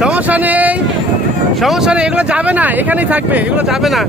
সমস্যা নেই, সমস্যা নেই, এগুলো যাবে না, এখানেই থাকবে, এগুলো যাবে না।